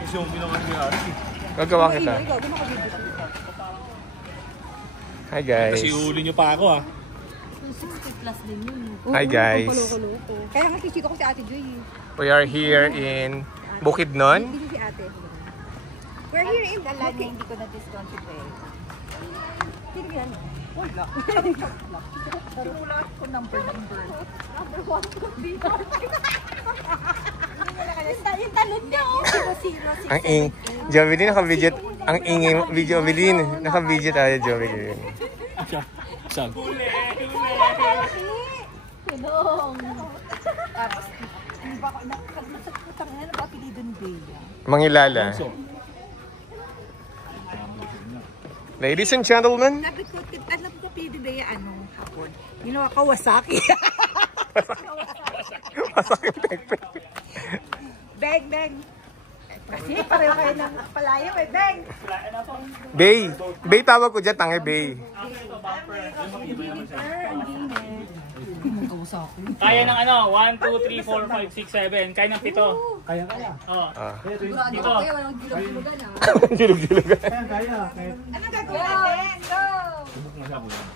Kasi yung ginawa niya. Gagawa kita. Hi guys. Kasi uhuli niyo pa ako ah. 60 plus din yun. Hi guys. Kaya nga sisiko ko si Ate Joy. We are here in Bukidnon. Hindi si Ate. We're here in Bukidnon. Hindi ko na-discount si Pe. Sino yan? Wala. Wala ko number. Number 1, 2, 3, 4, 5. Yung talon niya oh. 0, 6, Ang ing... Jovelyn, naka-video. Ang ingay mo. Jovelyn. Naka-video tayo, Jovelyn. Saan? Tulong. Tapos, hindi ba ako nakakalimutan na ba apelido ni Bea? Mangilala. Ladies and gentlemen. Sabi ko, alam ko apelido ni Bea hapon. Ginawa Kawasaki. Masakit pekpe. Beng. Kasi pareho kayo ng palayo eh, Beng. Bay. Bay tawag ko dyan, tangi Bay. Kaya ng ano, 1, 2, 3, 4, 5, 6, 7. Kaya ng 7. Kaya. Oo. Dito. Dilug-dilugan. Anong gagawin natin? Go!